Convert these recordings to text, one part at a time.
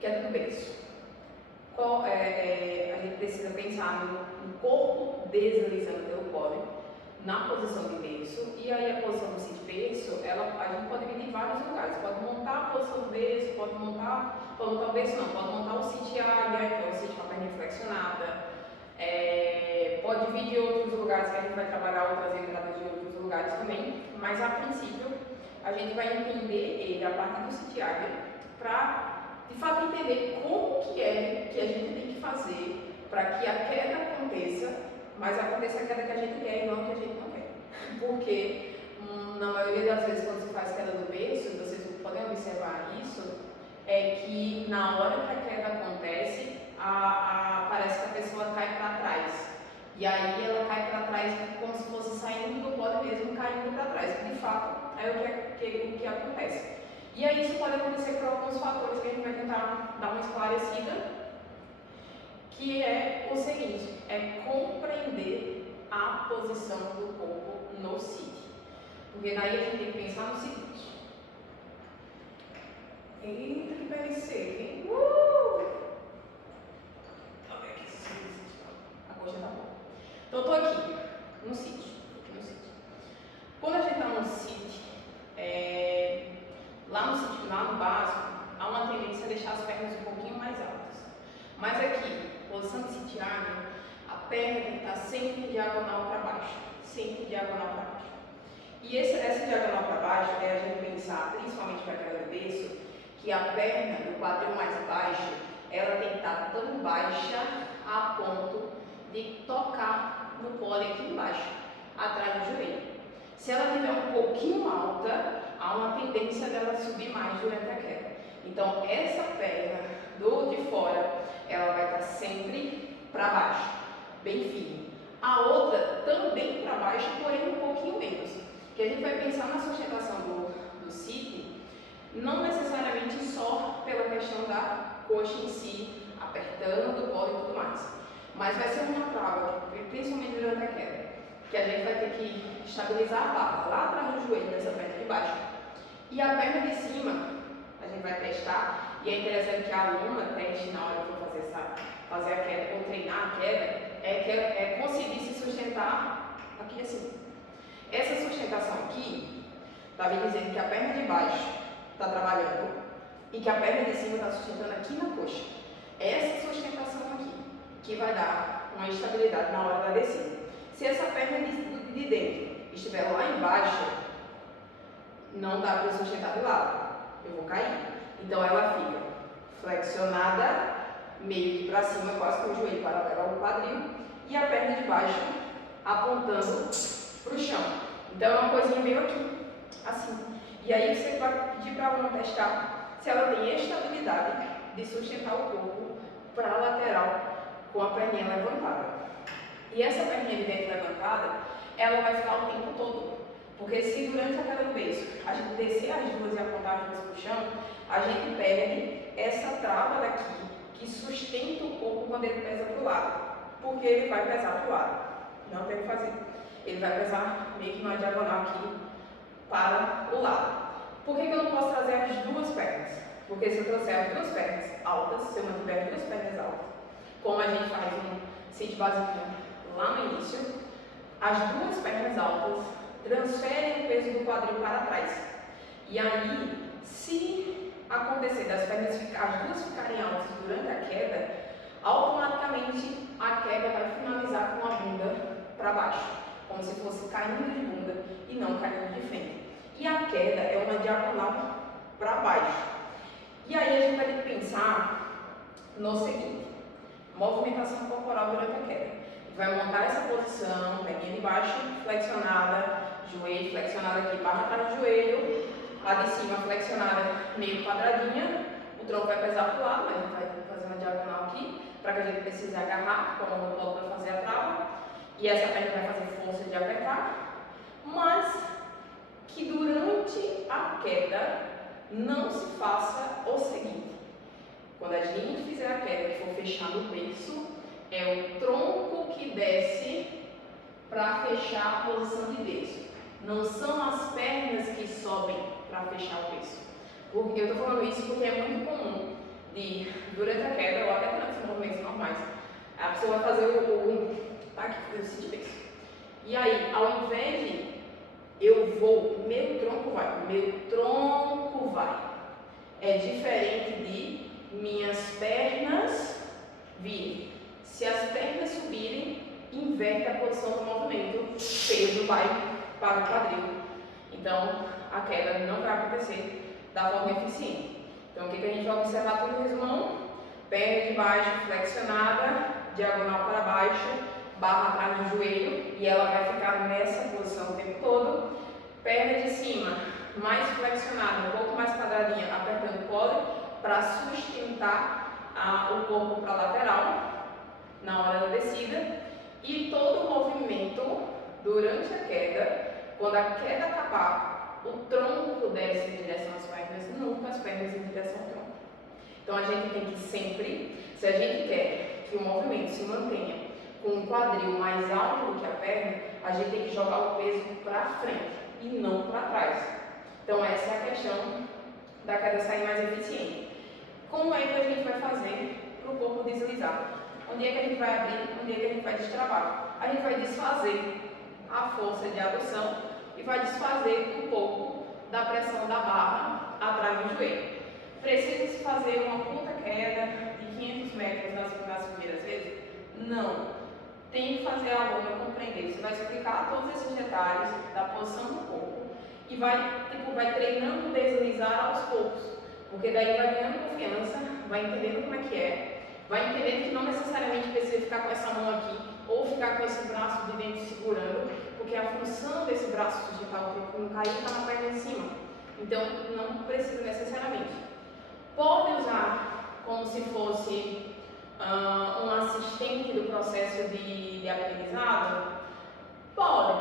queda do berço. A gente precisa pensar no corpo deslizando pelo pódio, na posição de berço, e aí a posição do sit berço, a gente pode dividir em vários lugares. Pode montar a posição do berço, pode montar o berço não, pode montar o sit águia, que é o sit com a perna flexionada. Pode dividir outros lugares que a gente vai trabalhar outras entradas de outros lugares também, mas a princípio a gente vai entender ele a partir do sit águia para de fato entender como que é que a gente tem que fazer para que a queda aconteça, mas aconteça a queda que a gente quer e não a que a gente não quer. Porque na maioria das vezes quando se faz queda do berço, vocês podem observar isso, é que na hora que a queda acontece, parece que a pessoa cai para trás. E aí ela cai para trás como se fosse saindo do pódio mesmo, caindo para trás. De fato, é o que acontece. E aí isso pode acontecer por alguns fatores que a gente vai tentar dar uma esclarecida, que é o seguinte, é compreender a posição do corpo no sit. Porque daí a gente tem que pensar no seguinte. Eita, que pele seca, hein? A coxa tá boa. Então eu tô aqui, no sit. Quando a gente tá no sit, lá no básico, há uma tendência a deixar as pernas um pouquinho mais altas. Mas aqui, posição de sit águia, a perna tem que estar sempre diagonal para baixo. Sempre diagonal para baixo. E essa diagonal para baixo é a gente pensar, principalmente para a queda do berço, que a perna do quadril mais baixo, ela tem que estar tão baixa a ponto de tocar no pódio aqui embaixo, atrás do joelho. Se ela estiver um pouquinho alta, há uma tendência dela subir mais durante a queda. Então, essa perna de fora, ela vai estar sempre para baixo, bem firme. A outra também para baixo, porém um pouquinho menos. Que a gente vai pensar na sustentação do sit, não necessariamente só pela questão da coxa em si, apertando o pódio e tudo mais. Mas vai ser uma trava, principalmente durante a queda, que a gente vai ter que estabilizar a barra lá atrás do joelho, nessa perna de baixo. E a perna de cima, a gente vai testar, e é interessante que a aluna teste na hora que for fazer a queda, ou treinar a queda, é conseguir se sustentar aqui assim. Essa sustentação aqui, está me dizendo que a perna de baixo está trabalhando, e que a perna de cima está sustentando aqui na coxa. Essa sustentação aqui, que vai dar uma estabilidade na hora da descida. Se essa perna de dentro estiver lá embaixo, não dá para sustentar de lado, eu vou cair. Então ela fica flexionada, meio que para cima, quase com o joelho paralelo ao quadril, e a perna de baixo apontando para o chão. Então é uma coisinha meio aqui, assim. E aí você vai pedir para a aluna testar se ela tem estabilidade de sustentar o corpo para a lateral com a perninha levantada. E essa perninha de dentro levantada, ela vai ficar o tempo todo. Porque se durante a queda do berço a gente descer as duas e apontar as duas para o chão, a gente perde essa trava daqui que sustenta o corpo quando ele pesa para o lado. Porque ele vai pesar para o lado. Não tem o que fazer. Ele vai pesar meio que numa diagonal aqui para o lado. Por que eu não posso trazer as duas pernas? Porque se eu trouxer as duas pernas altas, se eu mantiver as duas pernas altas, como a gente faz um sit básico lá no início, as duas pernas altas transferem o peso do quadril para trás. E aí, se acontecer das pernas as duas ficarem altas durante a queda, automaticamente a queda vai finalizar com a bunda para baixo, como se fosse caindo de bunda e não caindo de frente. E a queda é uma diagonal para baixo. E aí a gente vai ter que pensar no seguinte: movimentação corporal durante a queda. Vai montar essa posição, perninha de baixo flexionada, joelho flexionado aqui, barra atrás do joelho, a de cima flexionada meio quadradinha, o tronco vai pesar para o lado, mas a gente vai fazer uma diagonal aqui, para que a gente precise agarrar, com a mão do lado para fazer a trava, e essa perna vai fazer força de apertar, mas que durante a queda não se faça o seguinte: quando a gente fizer a queda que for fechar no berço, é o tronco que desce para fechar a posição de berço. Não são as pernas que sobem para fechar o berço. Eu estou falando isso porque é muito comum de você vai fazer tá aqui, desse jeito. E aí, ao invés de eu vou, meu tronco vai. É diferente de minhas pernas virem. Se as pernas subirem, inverte a posição do movimento, o peso vai para o quadril. Então, a queda não vai acontecer da forma eficiente. Então, o que a gente vai observar todo o resumão? Perna de baixo flexionada, diagonal para baixo, barra atrás do joelho, e ela vai ficar nessa posição o tempo todo. Perna de cima, mais flexionada, um pouco mais quadradinha, apertando o pole, para sustentar o corpo para a lateral, na hora da descida. E todo o movimento, durante a queda, quando a queda acabar, o tronco desce em direção às pernas, nunca as pernas em direção ao tronco. Então a gente tem que sempre, se a gente quer que o movimento se mantenha com o quadril mais alto do que a perna, a gente tem que jogar o peso para frente e não para trás. Então essa é a questão da queda sair mais eficiente. Como é que a gente vai fazer para o corpo deslizar? Onde é que a gente vai abrir? Onde é que a gente vai destravar? A gente vai desfazer a força de adução e vai desfazer um pouco da pressão da barra atrás do joelho. Precisa se fazer uma puta queda de 500 metros nas primeiras vezes? Não. Tem que fazer a aluna compreender. Você vai explicar todos esses detalhes da posição do corpo e vai treinando deslizar aos poucos. Porque daí vai ganhando confiança, vai entendendo como é que é, vai entendendo que não necessariamente precisa ficar com essa mão aqui ou ficar com esse braço de dentro segurando, porque a função desse braço sustentar o corpo não cair está na perna de cima. Então, não precisa necessariamente. Pode usar como se fosse um assistente do processo de aprendizado? Pode.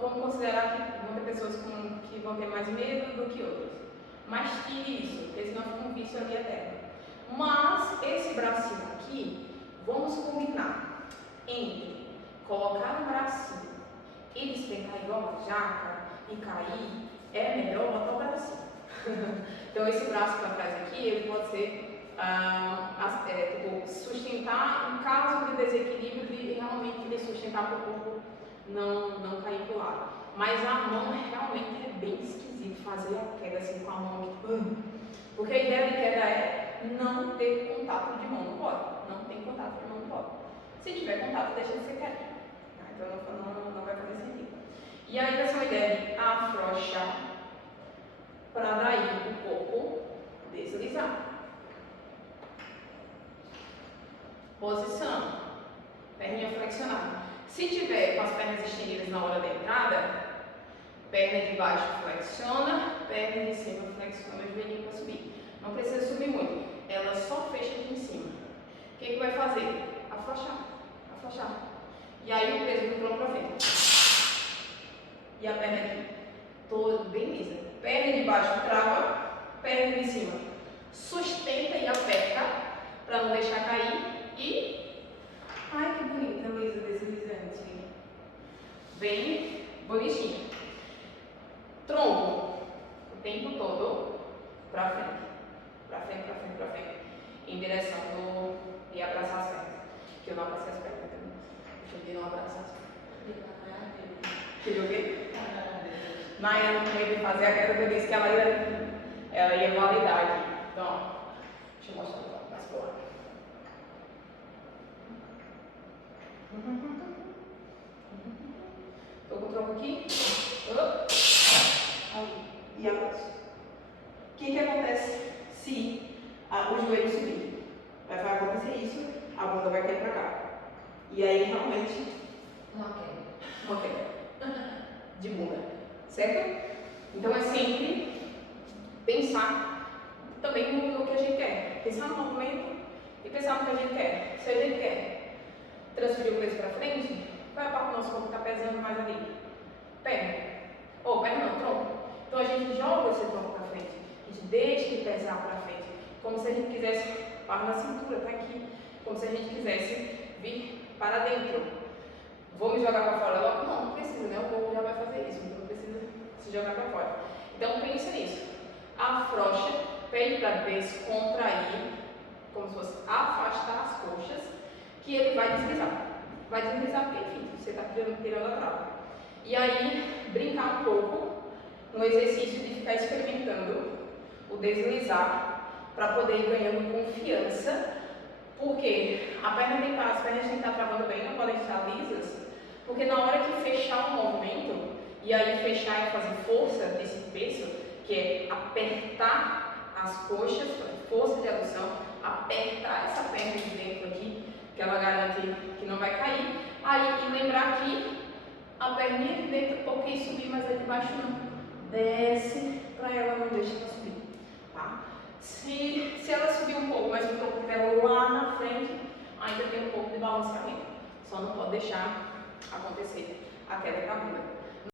Vamos considerar que vão ter pessoas que vão ter mais medo do que outras. Mas tire isso, porque senão fica um vício ali eterno. Mas esse bracinho aqui, vamos combinar entre colocar um bracinho e despencar igual uma jaca e cair, é melhor botar o bracinho. Então esse braço para trás aqui, ele pode ser sustentar em caso de desequilíbrio, de realmente ele sustentar para o corpo não cair para o lado. Mas a mão realmente é bem esquisito fazer a queda assim com a mão aqui. Porque a ideia de queda é não ter contato de mão, não pode. Não tem contato de mão, não pode. Se tiver contato, deixa de ser queda. Então não vai fazer sentido. E aí vai ser uma ideia de afrouxar para daí o corpo deslizar. Posição. Perninha flexionada. Se tiver com as pernas estendidas na hora da entrada, perna de baixo flexiona, perna de cima flexiona o joelhinho para subir. Não precisa subir muito, ela só fecha aqui em cima. O que vai fazer? Afrouxar. E aí o peso do tronco para frente. E a perna aqui, toda bem lisa. Perna de baixo trava, perna de cima sustenta e aperta para não deixar cair. E, ai que bonita, Luísa, deslizante. Bem bonitinho. Tronco, o tempo todo para frente. Em direção de abraçar as pernas. Que eu não abracei as pernas também. Deixa eu não abraçar as pernas. Queria o quê? Naya não teve de fazer a queda que eu disse que ela ia validar aqui. Então, ó, deixa eu mostrar um pouco mais pro lado. Tô com o tronco aqui. E abraço. O que acontece se o joelho subir? Vai acontecer isso, a bunda vai cair para cá. E aí realmente uma queda de bunda, certo? Então é sempre pensar também no que a gente quer. Pensar no movimento e pensar no que a gente quer. Se a gente quer transferir o peso para frente, qual é a parte do nosso corpo que está pesando mais ali? Perna. Perna não, tronco. Então a gente joga esse tronco para frente. A gente deixa ele pesar para frente. Como se a gente quisesse parar na cintura, tá aqui. Como se a gente quisesse vir para dentro. Vou me jogar para fora logo? Não precisa, né? O corpo já vai fazer isso, então não precisa se jogar para fora. Então pensa nisso. Afrouxa, pede para descontrair, como se fosse afastar as coxas, que ele vai deslizar. Vai deslizar porque, enfim, você está tirando a trava. E aí, brincar um pouco no exercício de ficar experimentando o deslizar para poder ir ganhando confiança, porque a perna tem que estar, as pernas têm que estar travando bem, não podem estar lisas, porque na hora que fechar o movimento, e aí fechar e fazer força desse peso, que é apertar as coxas, força de adução, apertar essa perna de dentro aqui, que ela garante que não vai cair, aí e lembrar que a perninha de dentro, ok, subir, mas a de baixo não. Desce para ela, não deixa ela subir, tá? Se ela subir um pouco, mas o tronco estiver lá na frente, ainda tem um pouco de balanceamento. Só não pode deixar acontecer a queda da bunda.